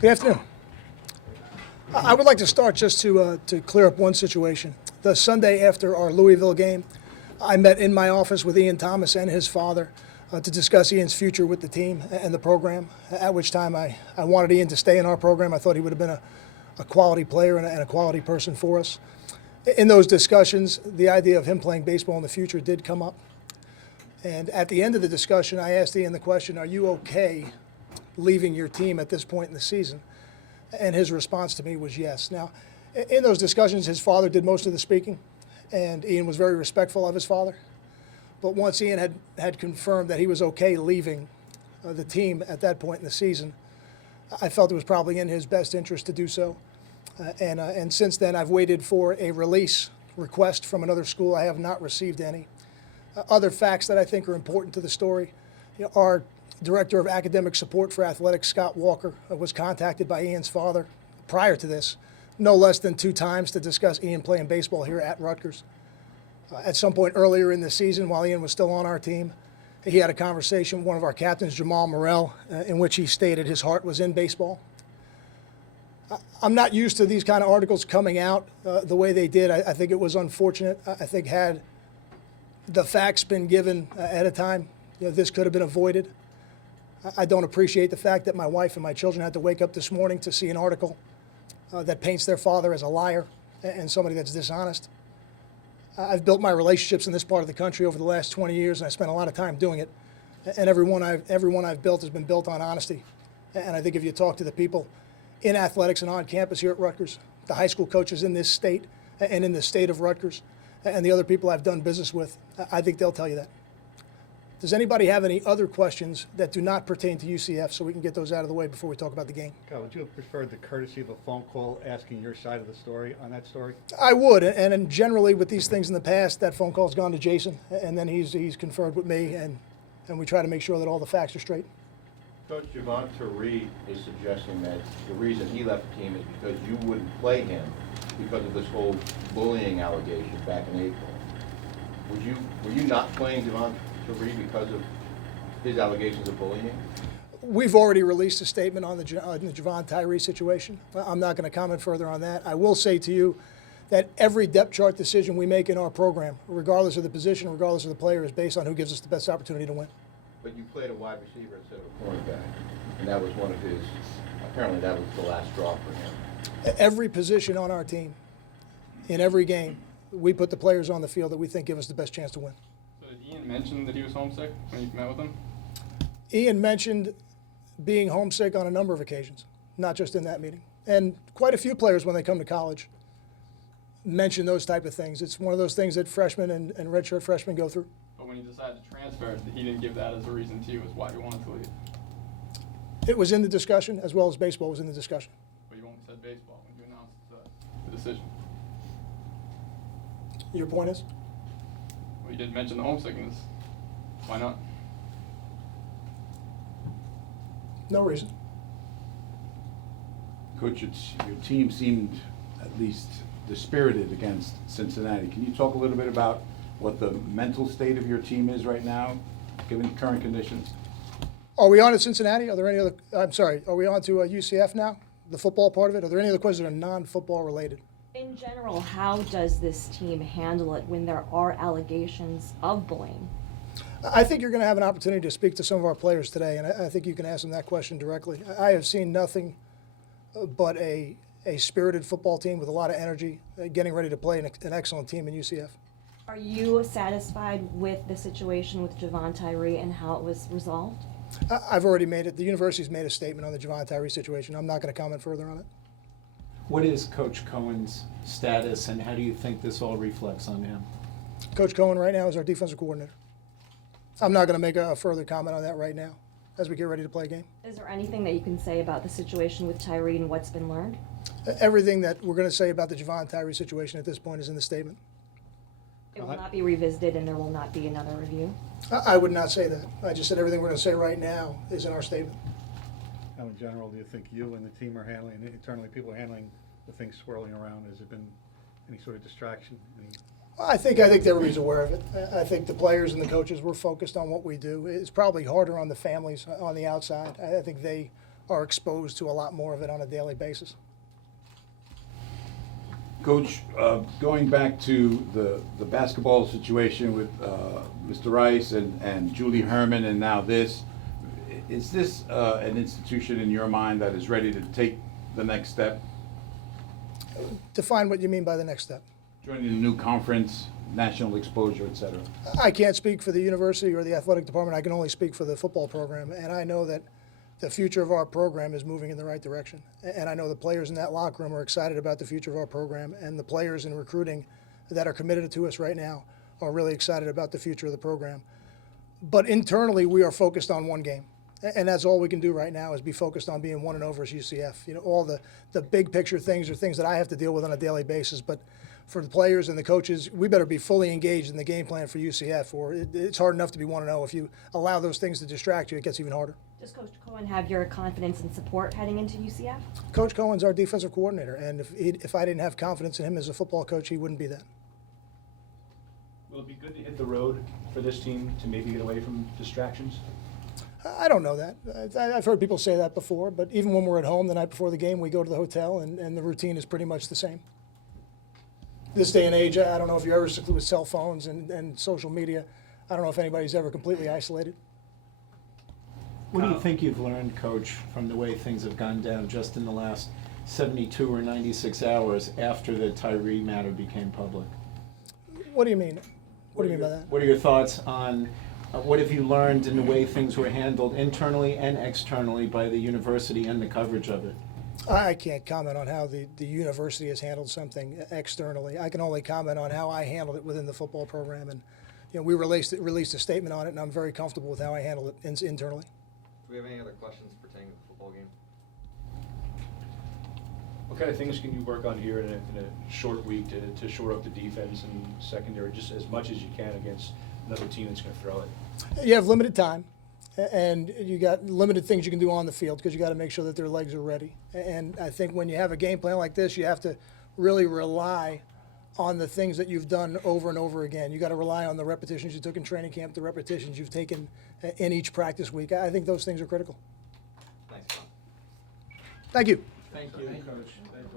Good afternoon. I would like to start just to clear up one situation. The Sunday after our Louisville game, I met in my office with Ian Thomas and his father to discuss Ian's future with the team and the program, at which time I wanted Ian to stay in our program. I thought he would have been a quality player and a quality person for us. In those discussions, the idea of him playing baseball in the future did come up. And at the end of the discussion, I asked Ian the question, are you okay leaving your team at this point in the season? And his response to me was yes. Now, in those discussions, his father did most of the speaking, and Ian was very respectful of his father. But once Ian had confirmed that he was okay leaving the team at that point in the season, I felt it was probably in his best interest to do so. And since then, I've waited for a release request from another school. I have not received any. Other facts that I think are important to the story, our Director of Academic Support for Athletics, Scott Walker, was contacted by Ian's father prior to this, no less than 2 times to discuss Ian playing baseball here at Rutgers. At some point earlier in the season, while Ian was still on our team, he had a conversation with one of our captains, Jamal Morrell, in which he stated his heart was in baseball. I'm not used to these kind of articles coming out the way they did. I think it was unfortunate. I think had the facts been given at a time, this could have been avoided. I don't appreciate the fact that my wife and my children had to wake up this morning to see an article that paints their father as a liar and somebody that's dishonest. I've built my relationships in this part of the country over the last 20 years, and I spent a lot of time doing it. And everyone I've built has been built on honesty. And I think if you talk to the people in athletics and on campus here at Rutgers, the high school coaches in this state and in the state of Rutgers, and the other people I've done business with, I think they'll tell you that. Does anybody have any other questions that do not pertain to UCF so we can get those out of the way before we talk about the game? Kyle, would you have preferred the courtesy of a phone call asking your side of the story on that story? I would, and generally with these things in the past, that phone call's gone to Jason, and then he's conferred with me, and we try to make sure that all the facts are straight. Coach Javonte Reed is suggesting that the reason he left the team is because you wouldn't play him because of this whole bullying allegation back in April. Were you not playing Javonte Reed because of his allegations of bullying? We've already released a statement on the Javonte situation. I'm not going to comment further on that. I will say to you that every depth chart decision we make in our program, regardless of the position, regardless of the player, is based on who gives us the best opportunity to win. But you played a wide receiver instead of a cornerback, and that was one of his, apparently that was the last straw for him. Every position on our team, in every game, we put the players on the field that we think give us the best chance to win. So did Ian mention that he was homesick when you met with him? Ian mentioned being homesick on a number of occasions, not just in that meeting. And quite a few players, when they come to college, mention those type of things. It's one of those things that freshmen and redshirt freshmen go through. But when he decided to transfer, he didn't give that as a reason to you as why he wanted to leave. It was in the discussion, as well as baseball was in the discussion. But you only said baseball when you announced the decision. Your point is? Well, you didn't mention the homesickness. Why not? No reason. Coach, your team seemed at least dispirited against Cincinnati. Can you talk a little bit about what the mental state of your team is right now, given current conditions? Are we on to Cincinnati? Are there any other, I'm sorry, are we on to UCF now, the football part of it? Are there any other questions that are non-football related? In general, how does this team handle it when there are allegations of bullying? I think you're going to have an opportunity to speak to some of our players today, and I think you can ask them that question directly. I have seen nothing but a spirited football team with a lot of energy, getting ready to play an excellent team in UCF. Are you satisfied with the situation with Javonte Reed and how it was resolved? I've already made it. The university's made a statement on the Javonte Reed situation. I'm not going to comment further on it. What is Coach Cohen's status, and how do you think this all reflects on him? Coach Cohen right now is our defensive coordinator. I'm not going to make a further comment on that right now as we get ready to play a game. Is there anything that you can say about the situation with Tyree and what's been learned? Everything that we're going to say about the Javonte Reed situation at this point is in the statement. It will not be revisited and there will not be another review? I would not say that. I just said everything we're going to say right now is in our statement. How in general do you think you and the team are handling, and internally people are handling the things swirling around? Has it been any sort of distraction? I think everybody's aware of it. I think the players and the coaches, we're focused on what we do. It's probably harder on the families on the outside. I think they are exposed to a lot more of it on a daily basis. Coach, going back to the basketball situation with Mr. Rice and Julie Herman and now this, is this an institution in your mind that is ready to take the next step? Define what you mean by the next step. Joining a new conference, national exposure, et cetera. I can't speak for the university or the athletic department. I can only speak for the football program, and I know that the future of our program is moving in the right direction. And I know the players in that locker room are excited about the future of our program, and the players in recruiting that are committed to us right now are really excited about the future of the program. But internally, we are focused on one game. And that's all we can do right now is be focused on being 1-0 versus UCF. You know, all the big picture things are things that I have to deal with on a daily basis. But for the players and the coaches, we better be fully engaged in the game plan for UCF, or it's hard enough to be 1-0. If you allow those things to distract you, it gets even harder. Does Coach Cohen have your confidence and support heading into UCF? Coach Cohen's our defensive coordinator, and if I didn't have confidence in him as a football coach, he wouldn't be that. Will it be good to hit the road for this team to maybe get away from distractions? I don't know that. I've heard people say that before, but even when we're at home the night before the game, we go to the hotel, and the routine is pretty much the same. This day and age, I don't know if you're ever secluded with cell phones and social media. I don't know if anybody's ever completely isolated. What do you think you've learned, Coach, from the way things have gone down just in the last 72 or 96 hours after the Tyree matter became public? What do you mean? What do you mean by that? What are your thoughts on what have you learned in the way things were handled internally and externally by the university and the coverage of it? I can't comment on how the university has handled something externally. I can only comment on how I handled it within the football program. And we released a statement on it, and I'm very comfortable with how I handled it internally. Do we have any other questions pertaining to the football game? What kind of things can you work on here in a short week to shore up the defense and secondary just as much as you can against another team that's going to throw it? You have limited time, and you got limited things you can do on the field because you got to make sure that their legs are ready. And I think when you have a game plan like this, you have to really rely on the things that you've done over and over again. You got to rely on the repetitions you took in training camp, the repetitions you've taken in each practice week. I think those things are critical. Thanks, Tom. Thank you. Thank you, Coach.